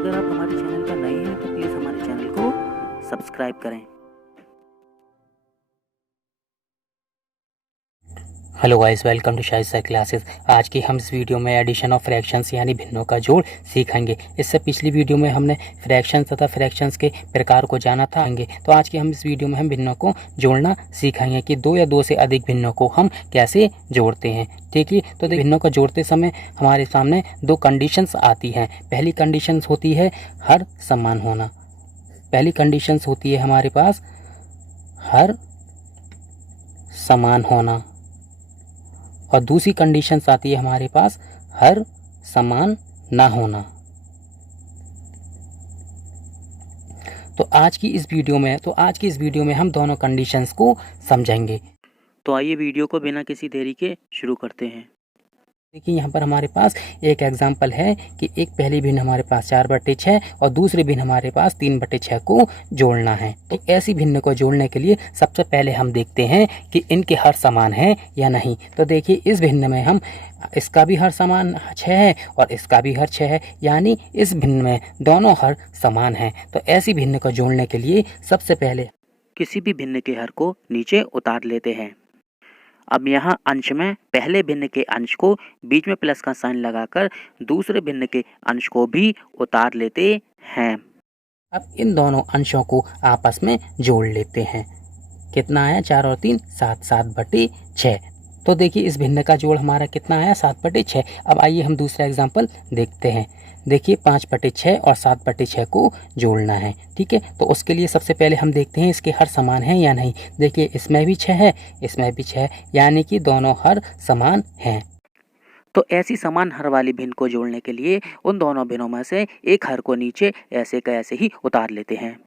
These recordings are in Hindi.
अगर आप हमारे चैनल पर नए हैं तो प्लीज़ हमारे चैनल को सब्सक्राइब करें। Hello guys, welcome to Shahid sir classes. आज की हम इस वीडियो में एडिशन ऑफ फ्रैक्शंस यानी भिन्नों का जोड़ सीखेंगे। इससे पिछली वीडियो में हमने फ्रैक्शंस तथा फ्रैक्शंस के प्रकार को जाना था। तो आज की हम इस वीडियो में हम भिन्नों को जोड़ना सीखेंगे कि दो या दो से अधिक भिन्नों को हम कैसे जोड़ते हैं। ठीक है, तो भिन्नों को जोड़ते समय हमारे सामने दो कंडीशंस आती हैं। पहली कंडीशंस होती है हर समान होना। पहली कंडीशंस होती है हमारे पास हर समान होना और दूसरी कंडीशंस आती है हमारे पास हर समान ना होना। तो आज की इस वीडियो में हम दोनों कंडीशंस को समझेंगे। तो आइए वीडियो को बिना किसी देरी के शुरू करते हैं। देखिए, यहाँ पर हमारे पास एक एग्जाम्पल है कि एक पहली भिन्न हमारे पास 4/6 और दूसरी भिन्न हमारे पास 3/6 को जोड़ना है। तो ऐसी भिन्न को जोड़ने के लिए सबसे पहले हम देखते हैं कि इनके हर समान है या नहीं। तो देखिए, इस भिन्न में हम इसका भी हर समान 6 है और इसका भी हर 6 है, यानी इस भिन्न में दोनों हर समान हैं। तो ऐसी भिन्न को जोड़ने के लिए सबसे पहले किसी भी भिन्न के हर को नीचे उतार लेते हैं। अब यहाँ अंश में पहले भिन्न के अंश को बीच में प्लस का साइन लगाकर दूसरे भिन्न के अंश को भी उतार लेते हैं। अब इन दोनों अंशों को आपस में जोड़ लेते हैं। कितना आया? 4 और 3 7, 7/6। तो देखिए, इस भिन्न का जोड़ हमारा कितना आया? 7/6। अब आइए हम दूसरा एग्जाम्पल देखते हैं। देखिए, 5/6 और 7/6 को जोड़ना है। ठीक है, तो उसके लिए सबसे पहले हम देखते हैं इसके हर समान हैं या नहीं। देखिए, इसमें भी 6 है, इसमें भी 6 है, यानी कि दोनों हर समान हैं। तो ऐसी समान हर वाली भिन्न को जोड़ने के लिए उन दोनों भिन्नों में से एक हर को नीचे ऐसे का ऐसे ही उतार लेते हैं।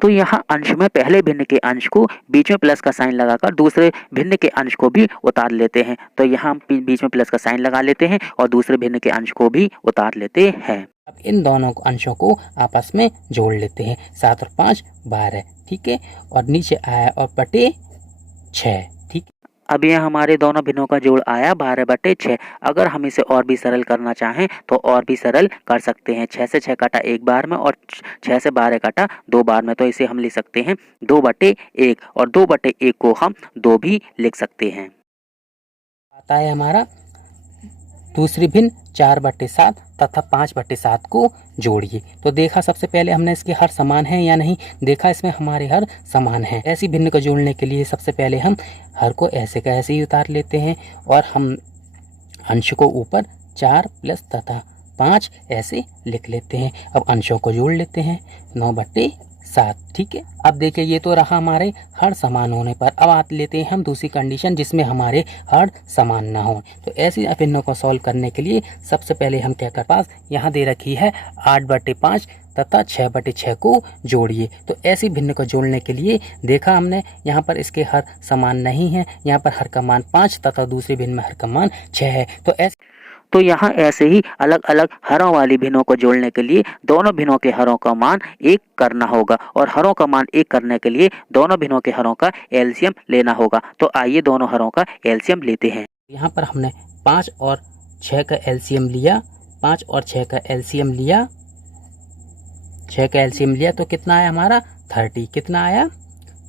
तो यहाँ अंश में पहले भिन्न के अंश को बीच में प्लस का साइन लगाकर दूसरे भिन्न के अंश को भी उतार लेते हैं। तो यहाँ बीच में प्लस का साइन लगा लेते हैं और दूसरे भिन्न के अंश को भी उतार लेते हैं। अब इन दोनों अंशों को आपस में जोड़ लेते हैं। 7 और 5 12। ठीक है, और नीचे आया और बटे 6। ठीक, अब यह हमारे दोनों भिन्नों का जोड़ आया 12/6। अगर हम इसे और भी सरल करना चाहें तो और भी सरल कर सकते हैं। 6 से 6 काटा एक बार में और 6 से 12 काटा 2 बार में। तो इसे हम लिख सकते हैं 2/1 और 2/1 को हम 2 भी लिख सकते हैं। आता है हमारा दूसरी भिन्न 4/7 तथा 5/7 को जोड़िए। तो देखा, सबसे पहले हमने इसके हर समान है या नहीं। देखा, इसमें हमारे हर समान हैं। ऐसी भिन्न को जोड़ने के लिए सबसे पहले हम हर को ऐसे का ऐसे ही उतार लेते हैं और हम अंश को ऊपर 4 प्लस तथा 5 ऐसे लिख लेते हैं। अब अंशों को जोड़ लेते हैं 9/7। ठीक है, अब देखिए, ये तो रहा हमारे हर समान होने पर। अब आ लेते हैं हम दूसरी कंडीशन जिसमें हमारे हर समान ना हो। तो ऐसी भिन्नों को सॉल्व करने के लिए सबसे पहले हम क्या कर पास यहाँ दे रखी है 8/5 तथा 6/6 को जोड़िए। तो ऐसी भिन्न को जोड़ने के लिए देखा हमने यहाँ पर इसके हर समान नहीं है। यहाँ पर हर का मान 5 तथा दूसरी भिन्न में हर का मान 6 है। तो यहाँ ऐसे ही अलग अलग हरों वाली भिन्नों को जोड़ने के लिए दोनों भिन्नों के हरों का मान 1 करना होगा और हरों का मान 1 करने के लिए दोनों भिन्नों के हरों का एलसीएम लेना होगा। तो आइए दोनों हरों का एलसीएम लेते हैं। यहाँ पर हमने 5 और 6 का एलसीएम लिया। 5 और 6 का एलसीएम लिया। 6 का एलसीएम लिया तो कितना आया हमारा? 30। कितना आया?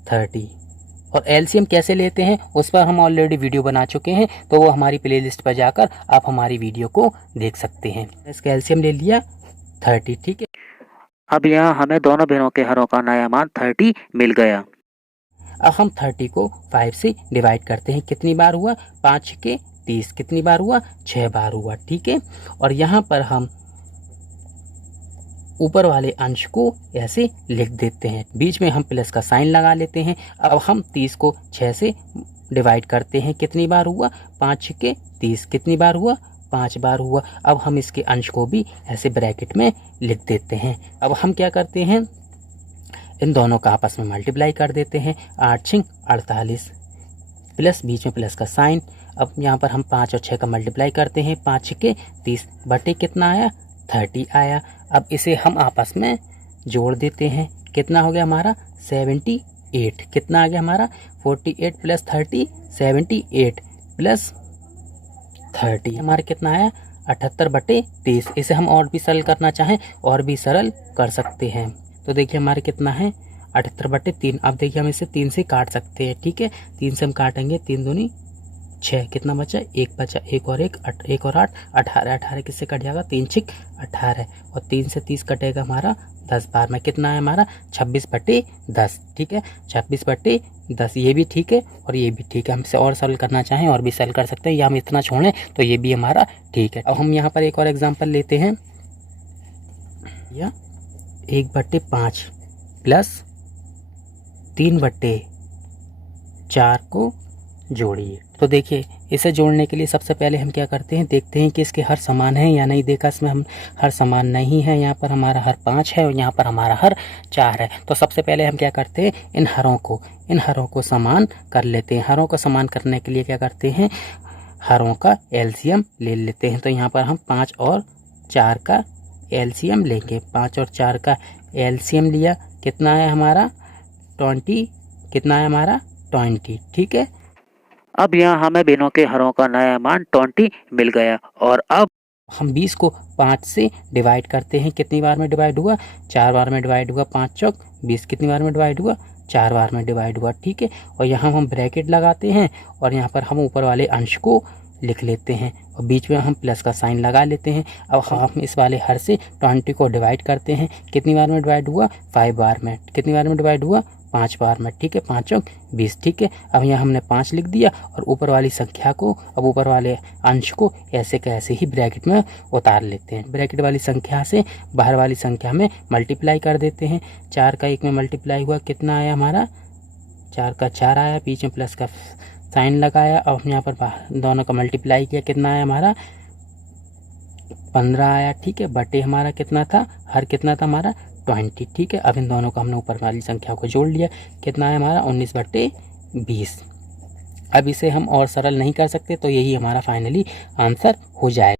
30। और एलसीएम कैसे लेते हैं उस पर हम ऑलरेडी वीडियो बना चुके हैं, तो वो हमारी प्लेलिस्ट पर जाकर आप हमारी वीडियो को देख सकते हैं। इसका एलसीएम ले लिया 30। ठीक है, अब यहाँ हमें दोनों भिन्नों के हरों का नया मान 30 मिल गया। अब हम 30 को 5 से डिवाइड करते हैं। कितनी बार हुआ? 5 के 30। कितनी बार हुआ? 6 बार हुआ। ठीक है, और यहाँ पर हम ऊपर वाले अंश को ऐसे लिख देते हैं, बीच में हम प्लस का साइन लगा लेते हैं। अब हम 30 को 6 से डिवाइड करते हैं। कितनी बार हुआ? 5 के 30। कितनी बार हुआ? 5 बार हुआ। अब हम इसके अंश को भी ऐसे ब्रैकेट में लिख देते हैं। अब हम क्या करते हैं, इन दोनों का आपस में मल्टीप्लाई कर देते हैं। 8 6 48 प्लस बीच में प्लस का साइन। अब यहाँ पर हम 5 और 6 का मल्टीप्लाई करते हैं। 5 के 30 बटे कितना आया? 30 आया। अब इसे हम आपस में जोड़ देते हैं। कितना हो गया हमारा? 78। कितना आ गया हमारा? 48 प्लस 30 78 प्लस 30 हमारा कितना आया? 78/23। इसे हम और भी सरल करना चाहें और भी सरल कर सकते हैं। तो देखिए हमारे कितना है 78/3। अब देखिए हम इसे 3 से काट सकते हैं, ठीक है। 3 से हम काटेंगे, 3 दूनी 6, कितना बचा, 1 बचा, 1 और 1 8, 18, 18 किससे कट जाएगा, 3 6 18 और 3 से 30 कटेगा हमारा 10 बार में, कितना है हमारा 26/10, ठीक है। 26/10 ये भी ठीक है और ये भी ठीक है। हम इसे और सरल करना चाहें और भी सरल कर सकते हैं, या हम इतना छोड़ लें तो ये भी हमारा ठीक है। अब हम यहाँ पर एक और एग्जाम्पल लेते हैं, या 1/5 प्लस 3/4 को जोड़िए। तो देखिए इसे जोड़ने के लिए सबसे पहले हम क्या करते हैं, देखते हैं कि इसके हर समान है या नहीं। देखा इसमें हम हर समान नहीं है, यहाँ पर हमारा हर 5 है और यहाँ पर हमारा हर 4 है। तो सबसे पहले हम क्या करते हैं, इन हरों को समान कर लेते हैं। हरों को समान करने के लिए क्या करते हैं, हरों का एलसीएम ले लेते हैं। तो यहाँ पर हम 5 और 4 का एलसीएम लेंगे। 5 और 4 का एलसीएम लिया, कितना है हमारा 20, कितना है हमारा 20, ठीक है। अब यहाँ हमें भिन्नों के हरों का नया मान 20 मिल गया और अब हम 20 को 5 से डिवाइड करते हैं। कितनी बार में डिवाइड हुआ, 4 बार में डिवाइड हुआ। 5 चौक 20 कितनी बार में डिवाइड हुआ, 4 बार में डिवाइड हुआ, ठीक है। और यहाँ हम ब्रैकेट लगाते हैं और यहाँ पर हम ऊपर वाले अंश को लिख लेते हैं और बीच में हम प्लस का साइन लगा लेते हैं। अब हम इस वाले हर से 20 को डिवाइड करते हैं। कितनी बार में डिवाइड हुआ, 5 बार में। कितनी बार में डिवाइड हुआ, 5 बार में, ठीक है। 5 चौक 20, ठीक है। अब यहाँ हमने 5 लिख दिया और ऊपर वाली संख्या को, अब ऊपर वाले अंश को ऐसे कैसे ही ब्रैकेट में उतार लेते हैं। ब्रैकेट वाली संख्या से बाहर वाली संख्या में मल्टीप्लाई कर देते हैं। 4 का 1 में मल्टीप्लाई हुआ, कितना आया हमारा 4 का 4 आया, बीच में प्लस का साइन लगाया। अब हम यहाँ पर दोनों का मल्टीप्लाई किया, कितना आया हमारा 15 आया, ठीक है। बटे हमारा कितना था, हर कितना था हमारा 20, ठीक है। अब इन दोनों को हमने ऊपर वाली संख्या को जोड़ लिया, कितना है हमारा 19/20। अब इसे हम और सरल नहीं कर सकते, तो यही हमारा फाइनली आंसर हो जाए।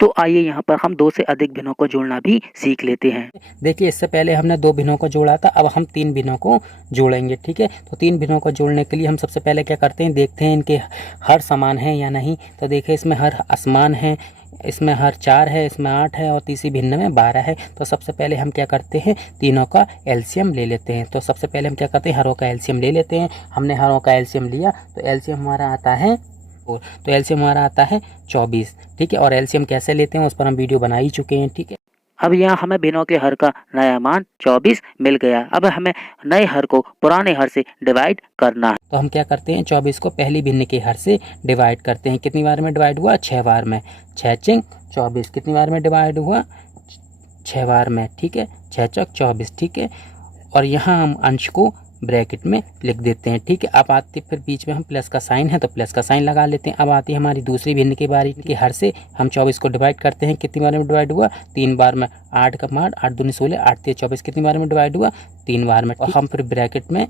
तो आइए यहाँ पर हम 2 से अधिक भिन्नों को जोड़ना भी सीख लेते हैं। देखिए इससे पहले हमने 2 भिन्नों को जोड़ा था, अब हम 3 भिन्नों को जोड़ेंगे, ठीक है। तो 3 भिन्नों को जोड़ने के लिए हम सबसे पहले क्या करते हैं, देखते हैं इनके हर समान है या नहीं। तो देखिए इसमें हर असमान है, इसमें हर 4 है, इसमें 8 है और तीसरी भिन्न में 12 है। तो सबसे पहले हम क्या करते हैं, तीनों का एलसीएम ले लेते हैं। तो सबसे पहले हम क्या करते हैं, हरों का एलसीएम ले लेते हैं। हमने हरों का एलसीएम लिया तो एलसीएम हमारा आता है, तो एलसीएम हमारा आता है 24, ठीक है। और एलसीएम कैसे लेते हैं उस पर हम वीडियो बना ही चुके हैं, ठीक है। अब यहाँ हमें भिन्नों के हर का नया मान 24 मिल गया। अब हमें नए हर को पुराने हर से डिवाइड करना है। तो हम क्या करते हैं, 24 को पहली भिन्न के हर से डिवाइड करते हैं। कितनी बार में डिवाइड हुआ, 6 बार में। 6 चिंग 24 कितनी बार में डिवाइड हुआ, 6 बार में, ठीक है। 6 चौक 24, ठीक है। और यहाँ हम अंश को ब्रैकेट में लिख देते हैं, ठीक है। अब आती फिर बीच में हम प्लस का साइन है तो प्लस का साइन लगा लेते हैं। अब आती है हमारी दूसरी भिन्न की बारी के हर से हम 24 को डिवाइड करते हैं। कितनी बार में डिवाइड हुआ, 3 बार में। 8 का मान 8 दूनी 16, 8 3 24 कितनी बार में डिवाइड हुआ, 3 बार में। और हम फिर ब्रैकेट में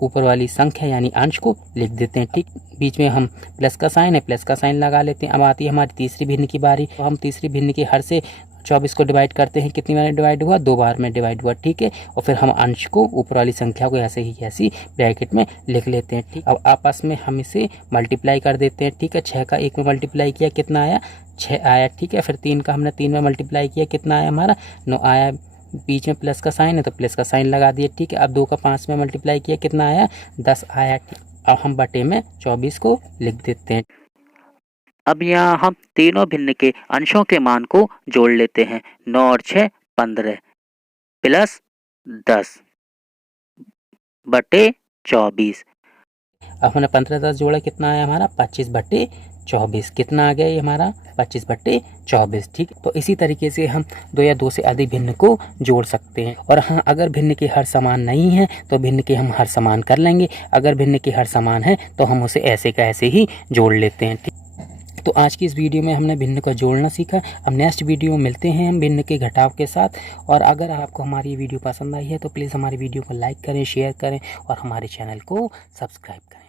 ऊपर वाली संख्या यानी अंश को लिख देते हैं, ठीक। बीच में हम प्लस का साइन है, प्लस का साइन लगा लेते हैं। अब आती है हमारी तीसरी भिन्न की बारी, तो हम तीसरी भिन्न के हर से 24 को डिवाइड करते हैं। कितनी बार में डिवाइड हुआ, 2 बार में डिवाइड हुआ, ठीक है। और फिर हम अंश को ऊपर वाली संख्या को ऐसे ही ऐसी ब्रैकेट में लिख लेते हैं, ठीक। अब आपस में हम इसे मल्टीप्लाई कर देते हैं, ठीक है। 6 का 1 में मल्टीप्लाई किया, कितना आया 6 आया, ठीक है। फिर 3 का हमने 3 में मल्टीप्लाई किया, कितना आया हमारा 9 आया। बीच में प्लस का साइन है तो प्लस का साइन लगा दिए, ठीक है। अब 2 का 5 में मल्टीप्लाई किया, कितना आया 10 आया, ठीक। अब हम बटे में 24 को लिख देते हैं। अब यहाँ हम तीनों भिन्न के अंशों के मान को जोड़ लेते हैं। 9 और 6 15 प्लस 10 बटे 24। अब हमने 15 10 जोड़ा, कितना आया हमारा 25/24। कितना आ गया ये हमारा 25/24, ठीक। तो इसी तरीके से हम 2 या 2 से अधिक भिन्न को जोड़ सकते हैं। और हाँ, अगर भिन्न के हर समान नहीं है तो भिन्न के हम हर समान कर लेंगे। अगर भिन्न के हर समान है तो हम उसे ऐसे का ऐसे ही जोड़ लेते हैं, ठीक। तो आज की इस वीडियो में हमने भिन्न को जोड़ना सीखा। अब नेक्स्ट वीडियो में मिलते हैं हम भिन्न के घटाव के साथ। और अगर आपको हमारी वीडियो पसंद आई है तो प्लीज़ हमारी वीडियो को लाइक करें, शेयर करें और हमारे चैनल को सब्सक्राइब करें।